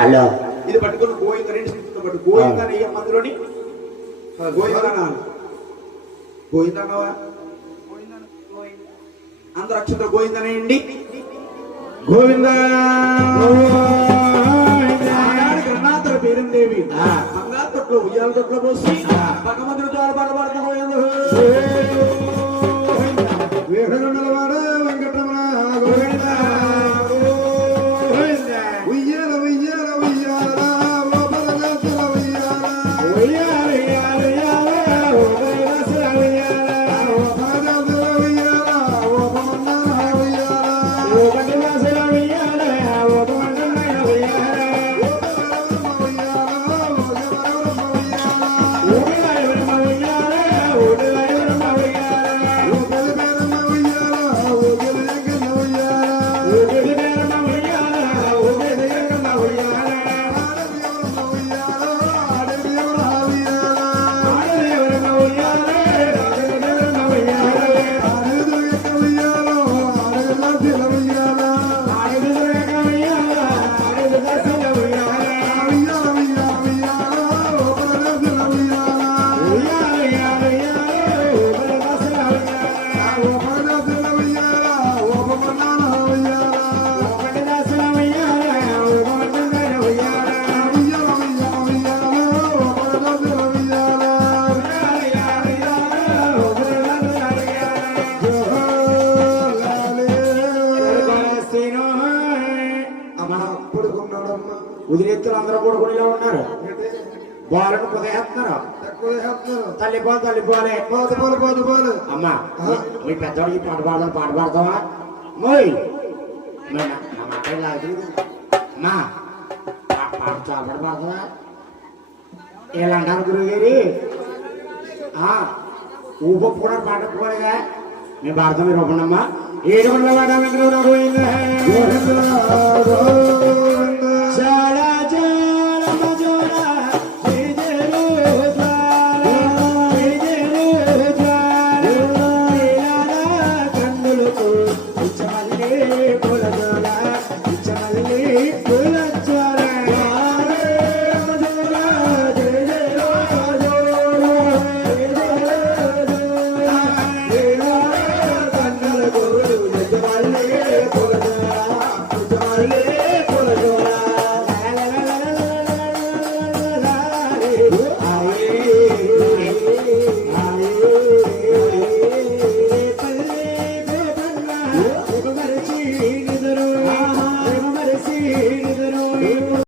Hello ఇది పట్టుకుని గోవింద రెండు స్థితితో పట్టు గోవింద నెయ్యం అందులోని గోవింద గోవిందన్నవా అందరు అక్షంతలు గోవిందనేయండి. గోవింద గ్రహణాథుల పేరుందేవి బంగారు తొట్లో ఉయ్యాల తొట్లో పోసి భగవంతుడి ద్వారా బలపడుతూ వేడుగొండలవాడ వెంకటరమణ గోవింద ఉయ్యాల ఉయ్యాల ఉయ్యాల ఓ బలగాతుల ఉయ్యాల ఉయ్యాల ఉయ్యాల ఉయ్యాల ఓ బలగాతుల ఉయ్యాల ఓ బలగాతుల ఉయ్యాల ఓ బలగాతుల ఉయ్యాల ఓ బలగాతుల ఉయ్యాల ఓ బలగాతుల ఉయ్యాల ఉదిరెత్తులు అందరూ కొడుకునిలో ఉన్నారు. బాలను కుదేస్తున్నారు. తల్లిపోలే పోదు అమ్మా మీ పెద్దవాడికి పాట పాడతావా మోయ్ అమ్మా పాట పాడతావా ఏలంటారు గురుగారి ఊపొప్పుకున్నారు పాట ఒప్పుకోలేగా మేము పాడతాం మీరు ఒప్పండమ్మా ఏడు వందల